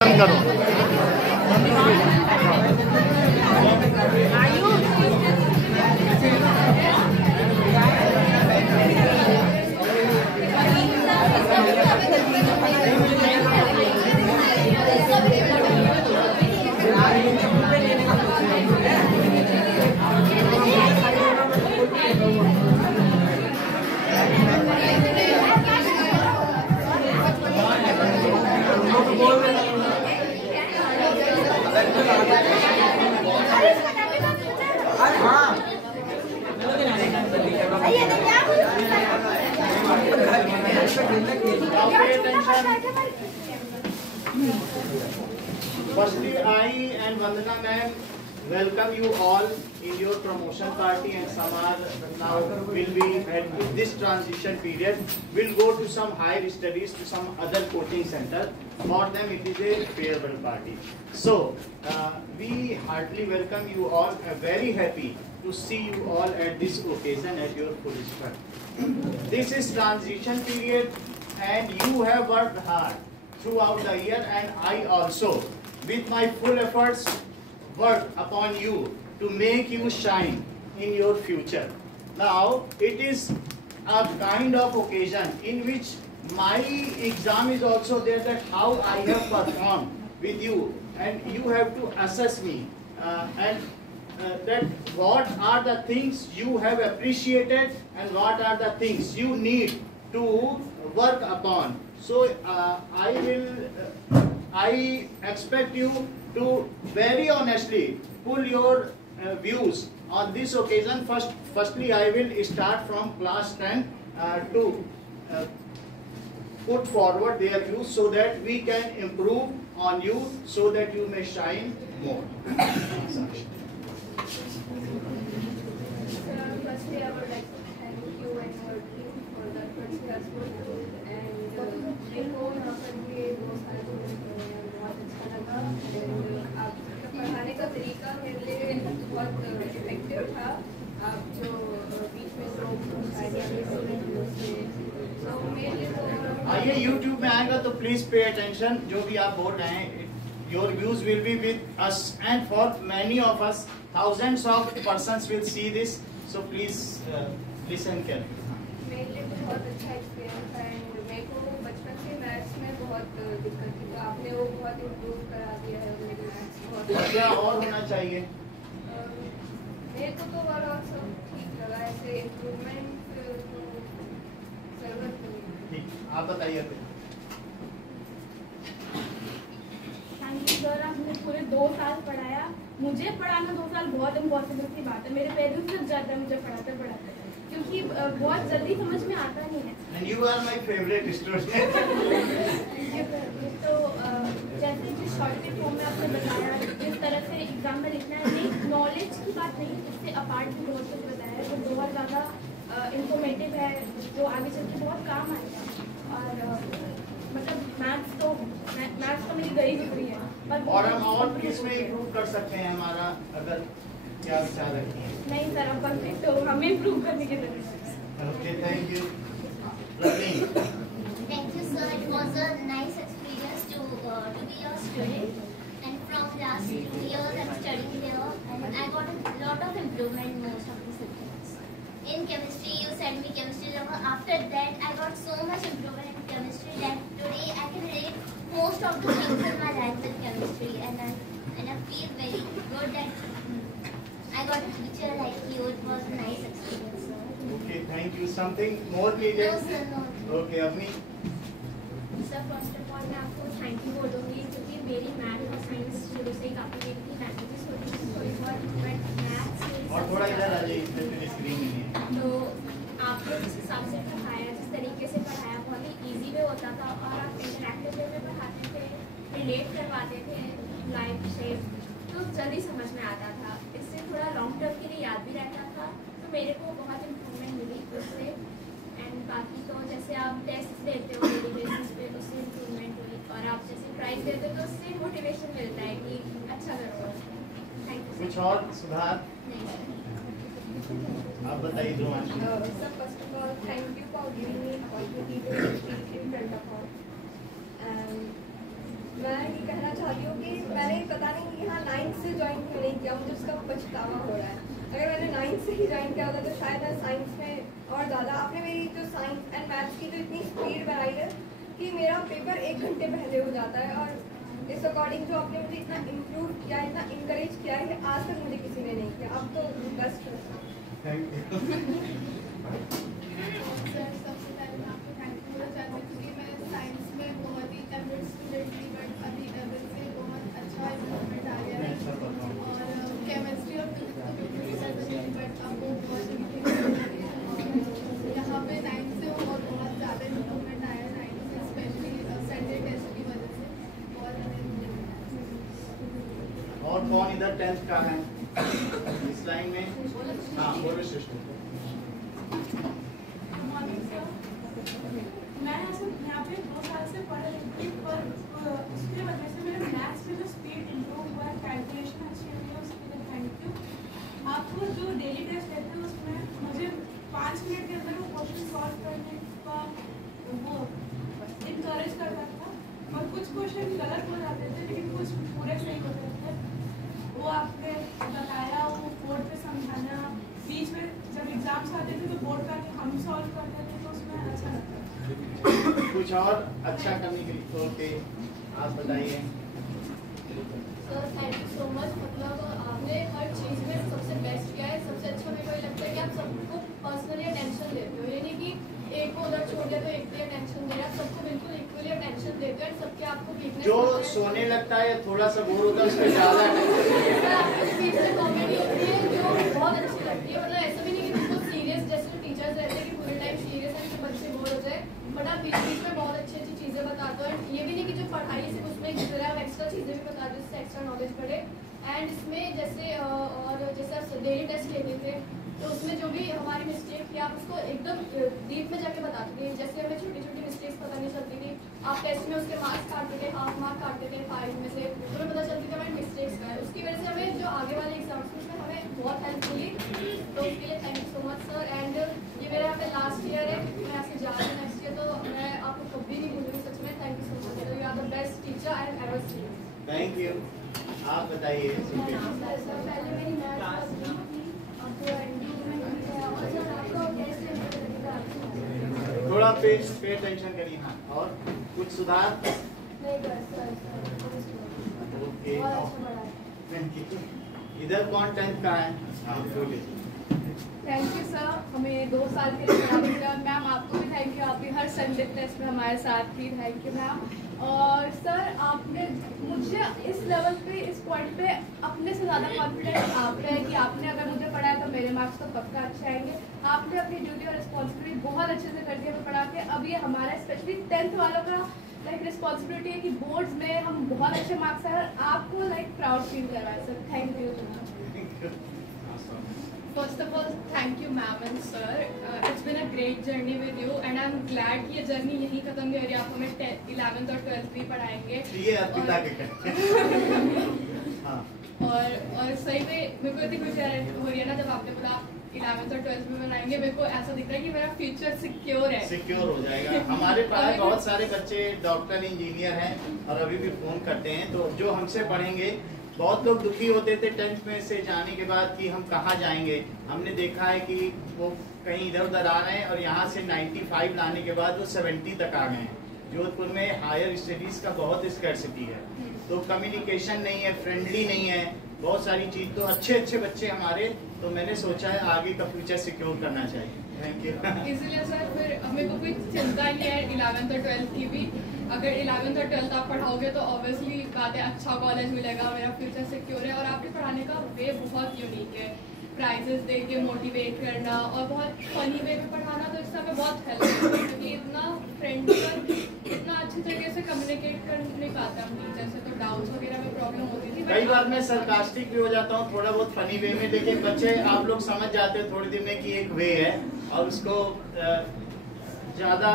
करो। Firstly, I and Vandana ma'am welcome you all in your promotion party, and Samar now will be at this transition period will go to some higher studies to some other coaching center. For them it is a farewell party. So we heartily welcome you all. Very happy to see you all at this occasion at your full strength. This is transition period and you have worked hard throughout the year, and I also with my full efforts work upon you to make you shine in your future. Now it is a kind of occasion in which my exam is also there, that how I have performed with you, and you have to assess me and that what are the things you have appreciated and what are the things you need to work upon. So I expect you to very honestly pull your views on this occasion. Firstly, I will start from class 10 to put forward their views so that we can improve on you, so that you may shine more. Firstly, I would like to thank you and your team for the first class work, and मेरे को यहाँ पर भी बहुत अच्छा लगा, and आपका पढ़ाने का तरीका मेरे लिए बहुत इफेक्टिव था। आप जो बीच में आइए YouTube में आएगा तो प्लीज पे अटेंशन, जो भी आप बोल रहे हैं, your views will be with us and for many of us, thousands of persons will see this, so please listen carefully. मेरे लिए बहुत अच्छा एक्सपीरियंस है, एंड मेरे को बचपन से मैथ्स में बहुत दिक्कत थी, तो आपने वो बहुत इम्प्रूव करा दिया है मेरी मैथ्स बहुत। क्या और होना चाहिए? मेरे को तो ओवरऑल सब ठीक लगा, ऐसे इम्प्रूवमेंट तो जरूरत नहीं। ठीक, आप बताइए। थैंक यू सर, आपने पूरे 2 साल पढ़ाया। मुझे पढ़ाना 2 साल बहुत इम्पॉसिबल की बात है, मेरे पेरेंट्स लग जाता है मुझे पढ़ाते पढ़ाते, क्योंकि बहुत जल्दी समझ में आता नहीं है। And you are my favorite student. तो जैसे जिस शॉर्ट फॉर्म में आपने बताया, जिस तरह से एग्जाम में लिखना है, नहीं नॉलेज की बात नहीं, इससे अपार्ट भी बहुत कुछ बताया है, वो बहुत ज़्यादा इंफॉर्मेटिव है, जो आगे चल के बहुत काम आएगा। और मतलब मैथ्स तो मेरी गई गुजरी है, और हम और किस में इम्प्रूव कर सकते हैं हमारा, अगर क्या विचार रखते हैं? नहीं सर, अब परफेक्ट हो, हमें इम्प्रूव करने की जरूरत है। Okay, thank you. Thank you, sir. It was a nice experience to be your student. And from last 2 years, I'm studying here, and I got a lot of improvement in most of the subjects. In chemistry, you said me chemistry lover. After that, I got so much improvement in chemistry that today I can relate most of the things in my life with chemistry, and I feel very good that I got a teacher like you. It was a nice experience, sir. Okay, thank you. Something more needed? No, sir, no. Okay, अपनी sir first of all मैं आपको thank you बोलूँगी, क्योंकि मेरी math और science शुरू से ही काफ़ी मेरी थी, लैंग्वेजेस होती थी थोड़ी बहुत, बट मैथ्स और थोड़ा इधर आ जाइए, इधर स्क्रीन में नहीं। तो आपने जिस हिसाब से पढ़ाया, जिस तरीके से पढ़ाया, बहुत ही ईजी वे होता था, और आप इंटरैक्टिव वे में पढ़ाते थे, रिलेट करवाते थे लाइफ से, तो जल्दी समझ में आता था, इससे थोड़ा लॉन्ग टर्म के लिए याद भी रहता था, तो मेरे को बहुत इम्प्रूवमेंट मिली उससे। एंड बाकी तो जैसे आप टेस्ट देते हो डेली बेसिस पे, उससे इम्प्रूवमेंट हुई, और आप जैसे प्राइज देते हो तो उससे मोटिवेशन मिलता है कि अच्छा करो। Thank you. कुछ और सुधार? आप बताइए ध्रुवांशी। Sir, first of all, thank you for giving me opportunity to speak in front of all. And मैं ये कहना चाहती हूँ कि मैंने पता नहीं यहाँ 9th से ज्वाइन क्यों नहीं किया, मुझे उसका पछतावा हो रहा है। अगर मैंने 9th से ही ज्वाइन किया होता तो शायद मैं साइंस में और ज़्यादा, आपने मेरी जो साइंस एंड मैथ्स की जो इतनी स्पीड बनाई है कि मेरा पेपर 1 घंटे पहले हो जाता है, और इस अकॉर्डिंग जो आपने मुझे इतना इम्प्रूव किया, इतना इंकरेज किया है, आज तक मुझे किसी ने नहीं किया। आप तो बेस्ट हो। Thank you. सर सबसे पहले मैं आपको थैंक यू बोलना चाहती हूँ क्योंकि मैं साइंस में बहुत ही एवरेज स्टूडेंट थी, बट अभी एवरेज से बहुत अच्छा इम्प्रूवमेंट आ गया है। और केमिस्ट्री और फिजिक्स तो बिल्कुल सर थी, बट अब वो बहुत यहाँ पे 9th से और बहुत ज़्यादा इम्प्रूवमेंट आया है। 9th से स्पेशली संडे टेस्ट की वजह से बहुत ज़्यादा इम्प्रूवमेंट आया। और कौन इधर 10th का है इस लाइन में? हाँ बोलो सिस्टर। मैं यहाँ पे 2 साल से पढ़ रही थी, पर उसकी वजह से मेरे मैथ्स में जो स्पीड इम्प्रूव हुआ है, कैलकुलेशन अच्छी हुई है, उसके लिए थैंक यू। आपको जो डेली टेस्ट लेते हैं उसमें मुझे 5 मिनट के अंदर वो क्वेश्चन सॉल्व करने का वो इनकरेज करता था, और कुछ क्वेश्चन गलत हो जाते थे लेकिन कुछ पूरे सही होते थे। वो आपने बताया, वो बोर्ड पे समझाना, बीच में जब एग्जाम्स आते थे तो बोर्ड का हम सॉल्व करते थे, तो उसमें अच्छा लगता था। कुछ और अच्छा करने के लिए ओके आप बताइए। Sir thank you so much, मतलब आपने हर चीज़ में सबसे बेस्ट किया है। सबसे अच्छा मेरे को ये लगता है कि आप सबको पर्सनली अटेंशन देते हो, यानी कि एक को उधर छोड़ दिया तो एक पे अटेंशन दे रहा है, सबको बिल्कुल इक्वली अटेंशन देते हैं, सबके आपको वीकनेस जो सोने लगता है थोड़ा सा बोर होता है उसमें ज़्यादा बीच में कॉमेडी होती है जो बहुत अच्छी लगती है। मतलब ऐसा भी नहीं कि बिल्कुल सीरियस जैसे टीचर्स रहते हैं कि पूरे टाइम सीरियस है कि बच्चे बोर हो जाए, बट आप बीच बीच में बहुत अच्छी अच्छी चीज़ें बताते हो। एंड ये भी नहीं कि जो पढ़ाई है सिर्फ उसमें घुस रहा है, आप एक्स्ट्रा चीज़ें भी बताते हो जिससे एक्स्ट्रा नॉलेज बढ़े। एंड इसमें जैसे और जैसे आप डेली टेस्ट लेते थे तो उसमें जो भी हमारी मिस्टेक थी आप उसको एकदम डीप में जाके बताते थे। जैसे हमें छोटी छोटी मिस्टेक्स पता नहीं चलती थी, आप टेस्ट में उसके मार्क्स काटते थे, हाफ मार्क काटते थे 5 में से, तो हमें पता चलती थी हमारी मिस्टेक्स का है। उसकी वजह से हमें जो आगे वाले एग्जाम्स में हमें बहुत हेल्प मिली, तो उसके लिए thank you so much sir. And ये मेरा यहाँ पे लास्ट ईयर है, मैं यहाँ से जा रही हूँ नेक्स्ट ईयर, तो मैं आपको कभी नहीं भूलूंगी सच में। Thank you so much sir, you are the best teacher I have ever seen. Thank you. आप बताइए। सर पहले मेरी मैथ्स थी, अब इम्प्रूवमेंट है और सर आपका टेस्ट थोड़ा पे अटेंशन करिए। हाँ और कुछ सुधार? नहीं कर सर ओके बहुत अच्छा पढ़ा है। Thank you. इधर कौन 10th का है? हाँ बोलिए। थैंक यू सर, हमें 2 साल के लिए पढ़ाने के लिए। मैम आपको भी थैंक यू, आप भी हर संडे टेस्ट में हमारे साथ थी, थैंक यू मैम। और सर आपने मुझे इस लेवल पे, इस पॉइंट पे अपने से ज़्यादा कॉन्फिडेंस आप पे है कि आपने अगर मुझे पढ़ाया तो मेरे मार्क्स तो पक्का अच्छे आएंगे। आपने अपनी ड्यूटी और रिस्पॉन्सिबिलिटी बहुत अच्छे से कर दी हमें पढ़ा के। अब ये हमारा स्पेशली 10th वालों का लाइक रिस्पॉन्सिबिलिटी है कि बोर्ड्स में हम बहुत अच्छे मार्क्स आए और आपको लाइक प्राउड फील करवाए sir, thank you so much. First of all, thank you ma'am and sir. It's been a great journey with you and I'm glad कि ये जर्नी यहीं खत्म नहीं हो रही, आप हमें 11th और 12th भी पढ़ाएंगे। ये अर्पिता के हाँ। और सही में मेरे को इतनी खुशी हो रही है ना जब आपने बोला 11th और 12th में बनाएंगे, मेरे को ऐसा दिख रहा है कि मेरा फ्यूचर सिक्योर है। सिक्योर हो जाएगा। हमारे पास बहुत सारे बच्चे डॉक्टर इंजीनियर हैं और अभी भी फोन करते हैं, तो जो हमसे पढ़ेंगे बहुत लोग दुखी होते थे 10th में से जाने के बाद कि हम कहाँ जाएंगे। हमने देखा है कि वो कहीं इधर उधर आ रहे हैं और यहाँ से 95 लाने के बाद वो 70 तक आ गए हैं। जोधपुर में हायर स्टडीज़ का बहुत स्कैर्सिटी है, तो कम्युनिकेशन नहीं है, फ्रेंडली नहीं है, बहुत सारी चीज़। तो अच्छे अच्छे बच्चे हमारे, तो मैंने सोचा है आगे का फ्यूचर सिक्योर करना चाहिए। Thank you. इसलिए सर फिर मेरे को कोई चिंता नहीं है 11th और 12th की भी। अगर 11th और 12th आप पढ़ाओगे तो ऑब्वियसली बात है अच्छा कॉलेज मिलेगा, मेरा फ्यूचर सिक्योर है। और आपके पढ़ाने का वे बहुत यूनिक है, प्राइजेस दे के मोटिवेट करना और बहुत फनी वे में पढ़ाना, तो इससे हमें बहुत हेल्प होती है क्योंकि इतना फ्रेंडली और इतना अच्छी तरीके से कम्युनिकेट कर नहीं पाता हम टीचर से, तो डाउट्स वगैरह में प्रॉब्लम होती थी। कई बार मैं सरकास्टिक भी हो जाता हूँ थोड़ा बहुत फनी वे में, लेकिन बच्चे आप लोग समझ जाते हो थोड़ी देर में कि एक वे है और उसको ज़्यादा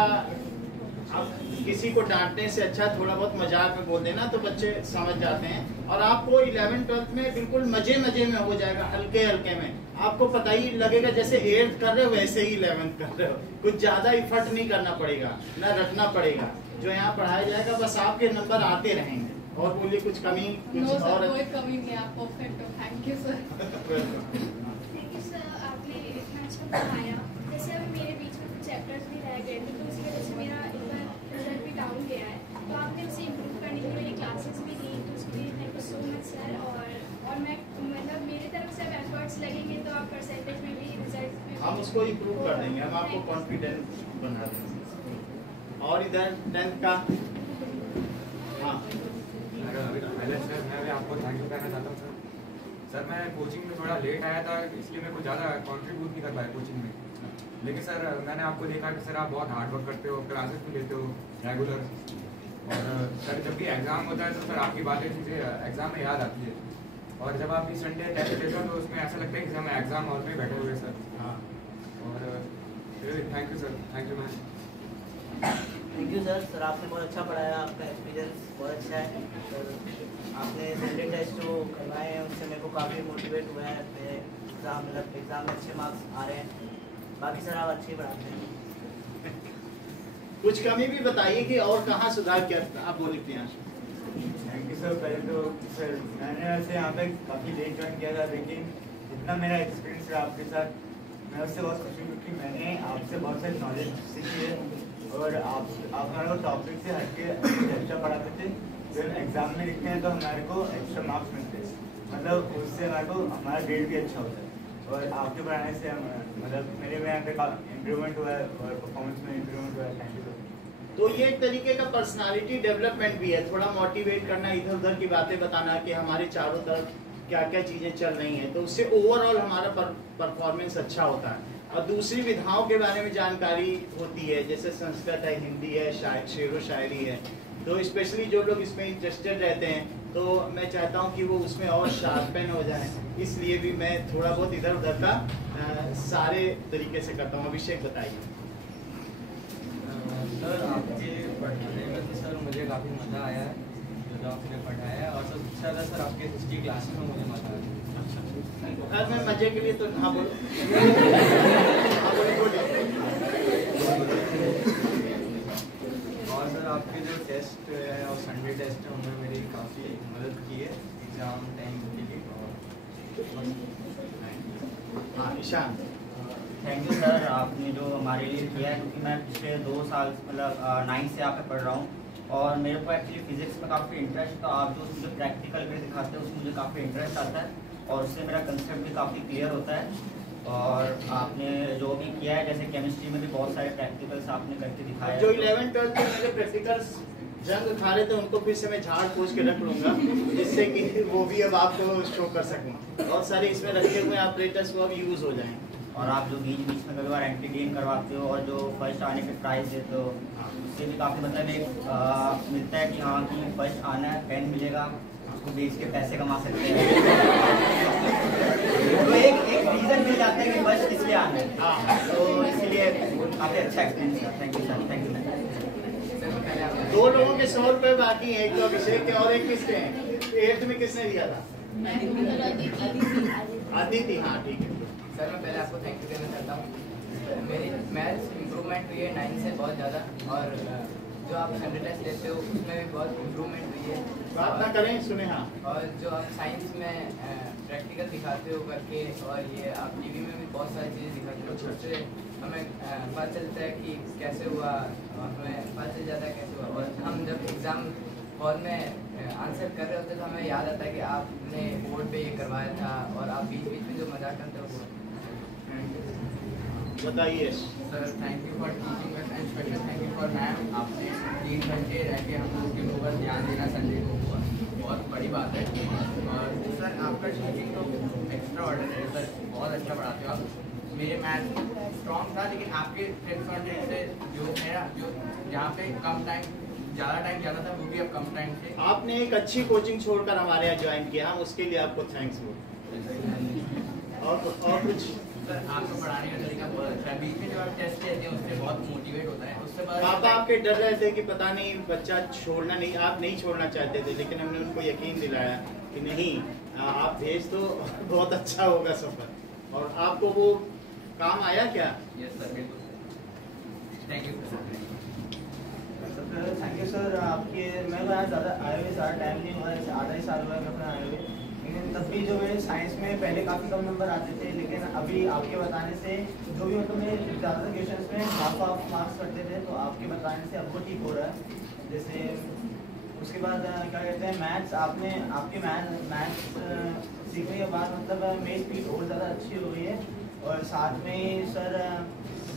किसी को डांटने से अच्छा थोड़ा बहुत मजाक में बोल देना तो बच्चे समझ जाते हैं। और आपको 11th 12th में बिल्कुल मजे मजे में हो जाएगा, हल्के हल्के में। आपको पता ही लगेगा जैसे 8th कर रहे हो वैसे ही 11th कर रहे हो, कुछ ज्यादा इफर्ट नहीं करना पड़ेगा, ना रटना पड़ेगा। जो यहाँ पढ़ाया जाएगा बस आपके नंबर आते रहेंगे। और बोलिए कुछ कमी नो कुछ सर, और कोई कमी नहीं है, आप परफेक्ट हो। Thank you sir. Thank you sir, आपने इतना अच्छा पढ़ाया। जैसे अभी मेरे बीच में कुछ चैप्टर्स भी रह गए थे, तो उसकी वजह से मेरा एक बार रिजल्ट भी डाउन गया है, तो आपने उसे इम्प्रूव करने के लिए मेरी क्लासेस भी दी, तो उसके लिए thank you so much sir. और मैं मतलब मेरी तरफ से अब एफर्ट्स लगेंगे तो आप परसेंटेज में भी रिजल्ट में हम उसको इम्प्रूव कर देंगे, हम आपको कॉन्फिडेंट बना देंगे। और इधर 10th का हाँ पहले सर मैं भी आपको थैंक यू कहना चाहता हूँ सर। सर मैं कोचिंग में थोड़ा लेट आया था, इसलिए मैं कुछ ज़्यादा कंट्रीब्यूट नहीं कर पाया कोचिंग में, लेकिन सर मैंने आपको देखा कि सर आप बहुत हार्ड वर्क करते हो, क्लासेस भी लेते हो रेगुलर, और सर जब भी एग्ज़ाम होता है तो सर आपकी बातें चीज़ें एग्ज़ाम में याद आती है, और जब आप भी संडे टेस्ट देते हो तो उसमें ऐसा लगता है कि हम एग्ज़ाम हॉल में बैठे हुए सर। हाँ और thank you sir, thank you ma'am. Thank you sir. Sir आपने बहुत अच्छा पढ़ाया, आपका एक्सपीरियंस बहुत अच्छा है सर। आपने संडे टेस्ट जो करवाए हैं उससे मेरे को काफ़ी मोटिवेट हुआ है, मेरे एग्ज़ाम में अच्छे मार्क्स आ रहे हैं। बाकी सर आप अच्छे ही पढ़ाते हैं। कुछ कमी भी बताइए कि और कहाँ सुधार किया, आप बोलिए प्रियांश। Thank you sir. पहले तो सर मैंने वैसे यहाँ पे काफ़ी लेट ज्वाइन किया था, लेकिन जितना मेरा एक्सपीरियंस है आपके साथ, मैं उससे बहुत खुश हूँ क्योंकि मैंने आपसे बहुत सारी नॉलेज सीखी है, और आप हमारे को टॉपिक से हटके अच्छा पढ़ाते थे। जब एग्जाम में लिखते हैं तो हमारे को एक्स्ट्रा मार्क्स मिलते हैं, मतलब उससे हमारे को हमारा ग्रेड भी अच्छा होता है, और आपके पढ़ाने से मतलब मेरे में यहाँ पे इम्प्रूवमेंट हुआ है और परफॉर्मेंस में इम्प्रूवमेंट हुआ है। Thank you sir. तो ये एक तरीके का पर्सनालिटी डेवलपमेंट भी है, थोड़ा मोटिवेट करना, इधर उधर की बातें बताना कि हमारे चारों तरफ क्या क्या चीज़ें चल रही हैं, तो उससे ओवरऑल हमारा परफॉर्मेंस अच्छा होता है। और दूसरी विधाओं के बारे में जानकारी होती है, जैसे संस्कृत है, हिंदी है, शेर व शायरी है, तो स्पेशली जो लोग इसमें इंटरेस्टेड रहते हैं तो मैं चाहता हूं कि वो उसमें और शार्पन हो जाए, इसलिए भी मैं थोड़ा बहुत इधर उधर का सारे तरीके से करता हूँ। अभिषेक बताइए। सर आपके पढ़ाने में तो सर मुझे काफ़ी मज़ा आया है, जो आपने पढ़ाया है, और सबसे ज़्यादा सर आपके हिस्ट्री क्लास में मुझे मज़ा आया। अच्छा मैं मजे के लिए तो हाँ बोलो। और सर आपके जो टेस्ट है और संडे टेस्ट है उनमें मेरी काफ़ी मदद की है एग्ज़ाम टाइम के लिए। और हाँ ईशान। थैंक यू सर, आपने जो हमारे लिए किया है, क्योंकि मैं पिछले 2 साल मतलब 9 से यहाँ पे पढ़ रहा हूँ, और मेरे को एक्चुअली फिजिक्स में काफ़ी इंटरेस्ट था। आप जो मुझे प्रैक्टिकल में दिखाते हैं उसमें मुझे काफ़ी इंटरेस्ट आता है, और उससे मेरा कंसेप्ट भी काफ़ी क्लियर होता है। और आपने जो भी किया है, जैसे केमिस्ट्री में भी बहुत सारे प्रैक्टिकल्स आपने करके दिखाया। जो 11th 12th में मेरे प्रैक्टिकल्स जंग खा रहे थे उनको फिर से मैं झाड़ फूस के रख लूँगा, जिससे कि वो भी अब आपको शो कर सकूँ। बहुत सारे इसमें रखे हुए ऑपरेटर्स वो अब यूज़ हो जाएँ। और आप जो बीच बीच में कई बार एंटी गेम करवाते हो, और जो फर्स्ट आने पे प्राइज़ देते हो, उससे भी काफ़ी मतलब एक मिलता है कि हाँ कि फर्स्ट आना है, पेन मिलेगा, उसको बेच के पैसे कमा सकते हैं। तो एक रीज़न मिल जाता है कि फर्स्ट किस लिए आना है, तो इसीलिए काफ़ी अच्छा एक्सपीरियंस है। Thank you sir, thank you. 2 लोगों के 100 रुपये बाकी हैं, एक तो अभिषेक के और एक किसके हैं? 8th में किसने दिया था? आदिति। हाँ ठीक है सर। मैं पहले आपको थैंक यू कहना चाहता हूँ। मेरी मैथ्स इम्प्रूवमेंट हुई है 9 से बहुत ज़्यादा, और जो आप संडे टेस्ट लेते हो उसमें भी बहुत इम्प्रूवमेंट हुई है। बात ना करें, सुने। हाँ। और जो आप साइंस में प्रैक्टिकल दिखाते हो करके, और ये आप टीवी में भी बहुत सारी चीज़ें दिखाते हो, उससे हमें पता चलता है कि कैसे हुआ, हमें पता चल जाता है कैसे हुआ। और हम जब एग्ज़ाम हॉल में आंसर कर रहे होते तो हमें याद आता है कि आपने बोर्ड पे ये करवाया था, और आप बीच बीच में जो मजाक करते हो वो। बताइए sir. Thank you for teaching us, and special thank you for ma'am. आपने 3 घंटे रह के हम लोगों के ऊपर ध्यान देना संडे को बहुत बड़ी बात है। और सर आपका टीचिंग तो एक्स्ट्रा ऑर्डर है सर, बहुत अच्छा पढ़ाते हो आप। मेरे मैथ स्ट्रॉन्ग था, लेकिन आपके टिप्स और ट्रिक्स से जो मेरा जो जहाँ पे कम टाइम ज़्यादा टाइम ज़्यादा था वो भी अब कम टाइम से। आपने एक अच्छी कोचिंग छोड़कर हमारे यहाँ ज्वाइन किया, हम उसके लिए आपको थैंक्स बोल। और कुछ सर आपको पढ़ाने का तरीका बहुत अच्छा है, बीच में जो आप टेस्ट लेते हैं उससे बहुत मोटिवेट होता है। उससे बाद पापा आपके डर रहे थे कि पता नहीं बच्चा छोड़ना नहीं, आप नहीं छोड़ना चाहते थे, लेकिन हमने उनको यकीन दिलाया कि नहीं आप भेज दो, बहुत अच्छा होगा सफर। और आपको वो काम आया क्या? यस सर, बिल्कुल। Thank you. Thank you sir. आपके मैं तो यहाँ ज़्यादा आए हुए ज़्यादा टाइम नहीं हुआ है, आधा ही साल हुआ है मैं अपना आए हुए, लेकिन तब भी जो मेरे साइंस में पहले काफ़ी कम नंबर आते थे, लेकिन अभी आपके बताने से जो भी मतलब मेरे ज़्यादातर क्वेश्चन में हाफ मार्क्स करते थे, तो आपके बताने से अब वो ठीक हो रहा है। जैसे उसके बाद क्या कहते हैं मैथ्स, आपके मैथ्स सीखने के बाद मतलब मेरी स्पीड और ज़्यादा अच्छी हो गई है। और साथ में ही सर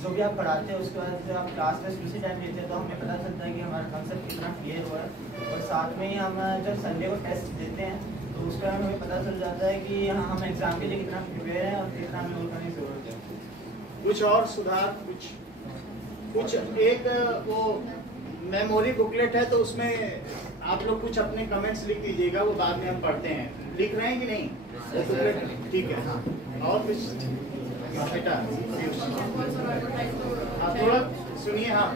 जो भी आप पढ़ाते हैं उसके बाद जब आप क्लास टेस्ट उसी टाइम लेते हैं तो हमें पता चलता है कि हमारा कंसेप्ट कितना क्लियर हुआ है। और साथ में ही हम जब संडे को टेस्ट देते हैं तो उस टाइम हमें पता चल जाता है कि हम एग्ज़ाम के लिए कितना प्रिपेयर हैं और कितना हमें और करने की ज़रूरत है। कुछ और सुधार, कुछ एक वो मेमोरी बुकलेट है तो उसमें आप लोग कुछ अपने कमेंट्स लिख दीजिएगा, वो बाद में हम पढ़ते हैं। लिख रहे हैं कि नहीं बुकलेट? ठीक है। हाँ, और कुछ बेटा हाँ थोड़ा सुनिए। हाँ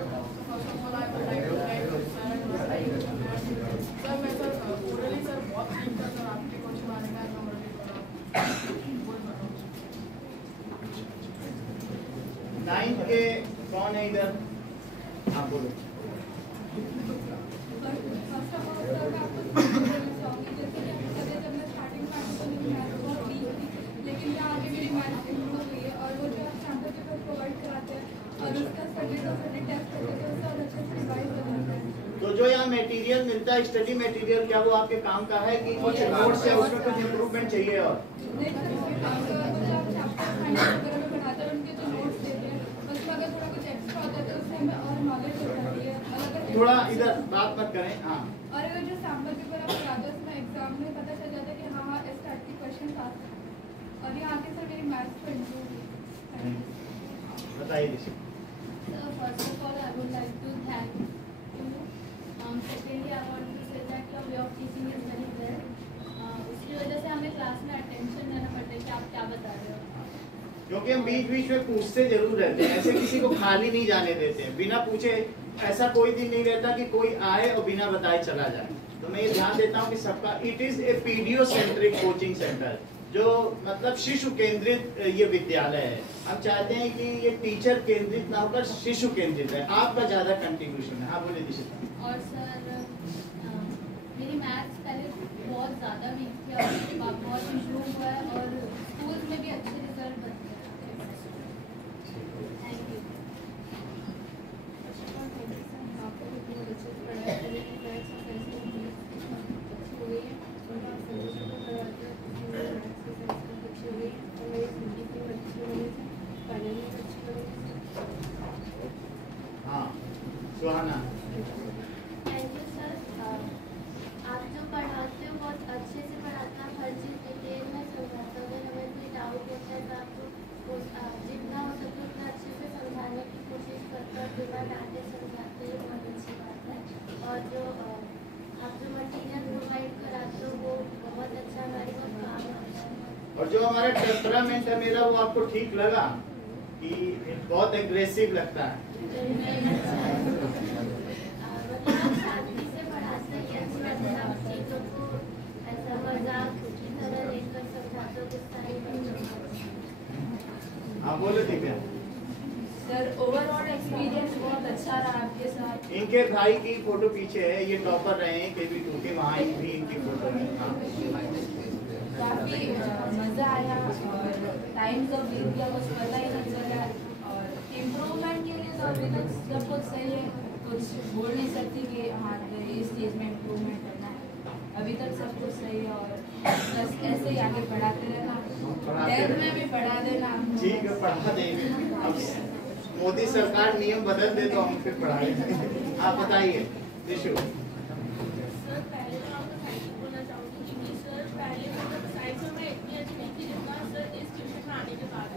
नाइन्थ के कौन है इधर? हाँ बोलो। लेकिन यहाँ आगे मेरी मैथ्स इम्प्रूव हुई है और वो जो आप सैम्पल पेपर प्रोवाइड कराते हैं और उसका संडे टेस्ट करते हैं उससे और अच्छे से रिवाइज हो जाता है। तो जो यहाँ मटेरियल मिलता है स्टडी मटेरियल, क्या वो आपके काम का है कि कुछ नोट्स है उसमें कुछ इम्प्रूवमेंट चाहिए? और थोड़ा इधर बात मत करें। हाँ, और अगर जो सैम्पल पेपर आप कराते हैं उसमें एग्जाम में पता चल जाता है कि हाँ इस टाइप के क्वेश्चन आ सकते हैं। और यहाँ आके सर मेरी मैथ्स पर इम्प्रूव हुई। बताइए। So first of all, I would like to thank you. Secondly, I want to say that your way of teaching is very well. उसकी वजह से हमें क्लास में अटेंशन देना पड़ता है कि आप क्या बता रहे हो। क्योंकि हम बीच बीच में पूछते जरूर रहते हैं, ऐसे किसी को खाली नहीं जाने देते हैं। बिना पूछे ऐसा कोई दिन नहीं रहता कि कोई आए और बिना बताए चला जाए। तो मैं ये ध्यान देता हूँ कि सबका it is a paedocentric coaching centre, जो मतलब शिशु केंद्रित ये विद्यालय है। हम चाहते हैं कि ये टीचर केंद्रित ना होकर शिशु केंद्रित है। आपका ज्यादा कंट्रीब्यूशन है। हाँ बोले दिशिता। और सर मेरी मैथ्स पहले बहुत ज़्यादा वीक थी और बहुत इम्प्रूव हुआ है और स्कूल में भी अच्छे रिजल्ट बनते हैं। Thank you. हाँ सुहाना। Thank you sir. आप जो पढ़ाते हो बहुत अच्छे से पढ़ाते हैं, हर चीज़ डिटेल में समझाते हो। अगर हमें कोई डाउट होता है तो आपको जितना हो सके उतना अच्छे से समझाने की कोशिश करते हो, बिना डांटे समझाते हैं, बहुत अच्छी बात है। और जो आप जो मटीरियल प्रोवाइड कराते हो वो बहुत अच्छा हमारे को काम आता है। और जो हमारा टेम्परामेंट है मेरा, वो आपको ठीक लगा कि बहुत एग्रेसिव लगता है? शांति से पढ़ाते हैं, चीज़ों को ऐसा मजाक की तरह लेकर समझाते हो, गुस्सा नहीं करते। हाँ बोलो दिव्या। सर ओवरऑल एक्सपीरियंस बहुत अच्छा रहा आपके साथ। इनके भाई की फोटो पीछे है, ये टॉपर रहे हैं KV2 के, वहाँ भी इनकी फोटो है। काफ़ी मज़ा आया और टाइम कब बीत गया बस पता ही नहीं चला। और इम्प्रूवमेंट के लिए तो अभी तक सब कुछ सही है, कुछ बोल नहीं सकती कि हाँ इस चीज़ में इम्प्रूवमेंट करना है। अभी तक सब कुछ सही है और बस ऐसे ही आगे पढ़ाते रहना, 10th में भी पढ़ा देना। ठीक है, पढ़ा देंगे। अब मोदी सरकार नियम बदल दे तो हम फिर पढ़ाएंगे। आप बताइए दिशु। सर पहले तो आपको थैंक यू बोलना चाहूँगी क्योंकि सर पहले मतलब साइंस में इतनी अच्छी नहीं थी जितना सर इस ट्यूशन में आने के बाद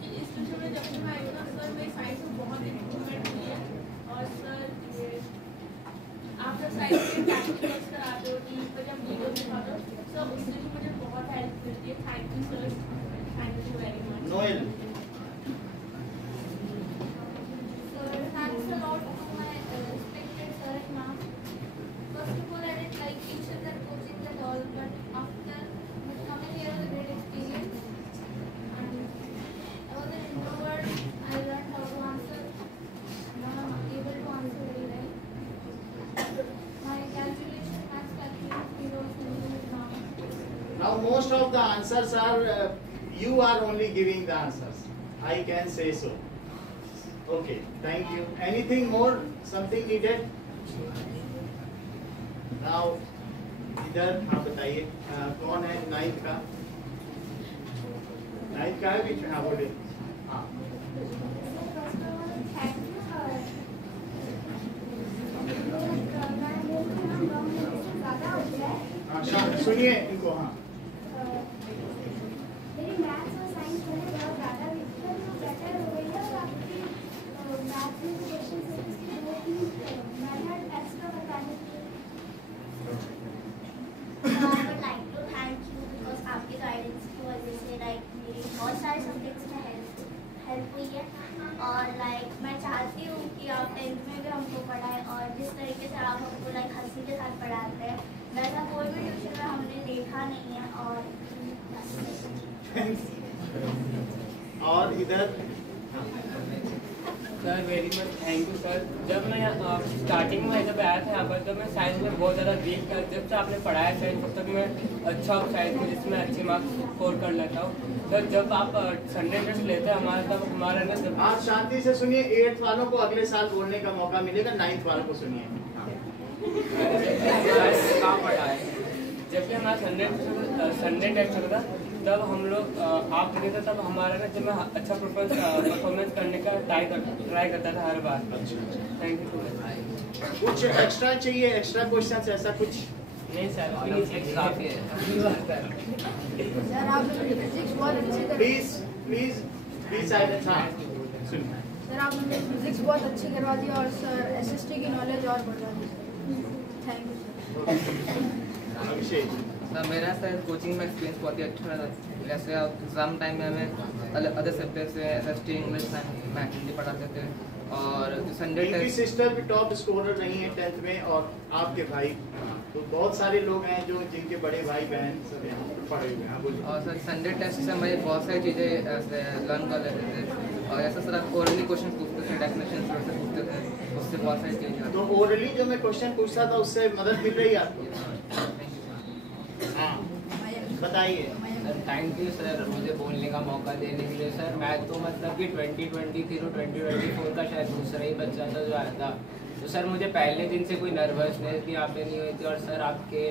कि इस ट्यूशन में जब से मैं आई हूँ ना सर मेरी साइंस में बहुत इम्प्रूवमेंट हुई है। और सर ये आप जब साइंस के प्रैक्टिकल्स कराते हो टीवी पर जब वीडियो दिखाते हो सर उससे भी मुझे बहुत हेल्प मिलती है। Thank you sir, thank you very much. Noel. Thanks a lot to my respected sir and ma'am. First of all, I didn't like teachers and coaching at all, but after coming here was a great experience. And I was an introvert. I learned how to answer. Now I'm able to answer very well. Now most of the answers are you are only giving the answers. I can say so. Okay, thank you. Anything more? Something needed? Now इधर हाँ बताइए कौन है 9th का? 9th का है बीच में? हाँ बोलिए. हाँ. सुनिए इनको. हाँ. मेरी मैथ्स और साइंस में बहुत ज़्यादा डिफिकल्ट और बेटर हो गई है और आपकी मैथ्स में क्वेश्चन इसकी 2-3 मेथड एक्स्ट्रा बताने के लिए. I would like to thank you because आपके गाइडेंस की वजह से लाइक मेरी बहुत सारे सब्जेक्ट्स में हेल्प हुई है और लाइक मैं चाहती हूँ कि आप 10th में भी हमको पढ़ाएं और जिस तरीके से आप हमको लाइक हंसी के साथ पढ़ाते हैं वैसा कोई भी ट्यूशन में हमने देखा नहीं है. और इधर sir very much thank you sir. जब मैं स्टार्टिंग में जब आया था यहाँ पर तो मैं साइंस में बहुत ज़्यादा वीक था. जब से आपने पढ़ाया साइंस तब तक मैं अच्छा हूँ साइंस में जिसमें अच्छे मार्क्स स्कोर कर लेता हूँ. सर जब आप संडे टेस्ट लेते हैं हमारे तब हमारा ना जब आप शांति से सुनिए. 8th वालों को अगले साल बोलने का मौका मिलेगा. 9th वालों को सुनिए. कहाँ पढ़ा है जब भी हमारा संडे टेस्ट होता था तब हम लोग आप देते थे तब हमारा ना जब मैं अच्छा परफॉर्मेंस करने का ट्राई करता था हर बार. Thank you. कुछ एक्स्ट्रा चाहिए? एक्स्ट्रा क्वेश्चन ऐसा कुछ नहीं सर काफी है. सर आपने फिजिक्स बहुत अच्छी प्लीज साइलेंट. हाँ सुनिए. सर आपने फिजिक्स बहुत अच्छी करवा दी और सर एसएसटी की नॉलेज और बढ़ा दी. Thank you Abhishek. सर मेरा सर कोचिंग में एक्सपीरियंस बहुत ही अच्छा रहा. जैसे एग्जाम टाइम में हमें अदर सब्जेक्ट से एसएसटी इंग्लिश मैथ हिंदी पढ़ाते थे और संडे इनकी सिस्टर भी टॉप स्कोरर रही है 10th में और आपके भाई. तो बहुत सारे लोग हैं जो जिनके बड़े भाई बहन सब यहाँ पर पढ़े हुए हैं. बोलिए. और सर संडे टेस्ट से हमें बहुत सारी चीज़ें ऐसे लर्न कर लेते थे और ऐसा सर ओरली क्वेश्चन पूछते थे, डेफिनेशन से पूछते थे, उससे बहुत सारी चीज़ें. तो ओरली जो मैं क्वेश्चन पूछता था उससे मदद मिल रही है आपको? हाँ बताइए. थैंक यू सर मुझे बोलने का मौका देने के लिए. सर मैं तो मतलब कि 2023 और 2024 का शायद दूसरा ही बच्चा था जो आया था. तो सर मुझे पहले दिन से कोई नर्वसनेस भी यहाँ पे नहीं हुई थी और सर आपके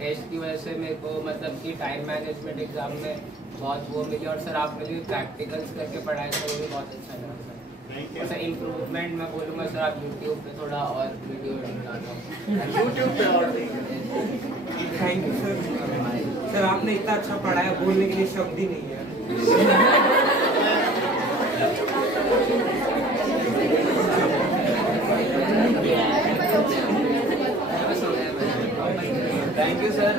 टेस्ट की वजह से मेरे को मतलब कि टाइम मैनेजमेंट एग्जाम में बहुत वो मिली और सर आपने जो प्रैक्टिकल्स करके पढ़ाए थे वो भी बहुत अच्छा लगा सर. और सर इम्प्रूवमेंट मैं बोलूँगा सर आप यूट्यूब पे थोड़ा और वीडियो डालता हूँ. यूट्यूब पे और थैंक यू सर. सर आपने इतना अच्छा पढ़ाया बोलने के लिए शब्द ही नहीं है. Thank you sir.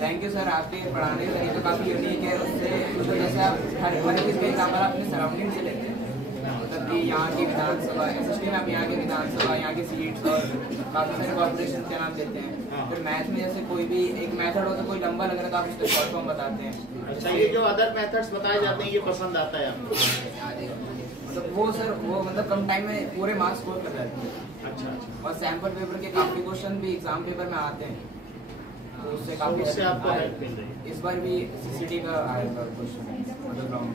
Thank you sir आपके पढ़ाने का तरीका काफ़ी यूनिक है. उससे मतलब जैसे आप हर चीज़ का एग्जाम्पल अपने सराउंडिंग से लेते हैं मतलब कि यहाँ की विधानसभा एसएसटी में आप यहाँ की विधानसभा यहाँ की सीट्स और काफ़ी सारे कॉर्पोरेशन के नाम देते हैं. फिर मैथ में जैसे कोई भी एक मेथड हो तो कोई लंबा लग रहा है तो आप उसको शॉर्ट फॉर्म बताते हैं. अच्छा ये जो अदर मेथड्स बताए जाते हैं ये पसंद आता है आपको? मतलब वो सर वो मतलब कम टाइम में पूरे मार्क्स स्कोर कर जाते हैं. अच्छा. और सैम्पल पेपर के काफ़ी क्वेश्चन भी एग्जाम पेपर में आते हैं तो उससे काफ़ी उससे आपको हेल्प मिल रही है. इस बार भी सीसीटी का आएगा क्वेश्चन मतलब ग्राउंड.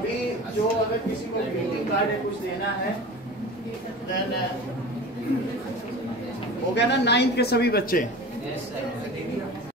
अभी जो अगर किसी को ग्रीटिंग कार्ड या कुछ देना है देन हो गया ना 9th के सभी बच्चे. Yes sir.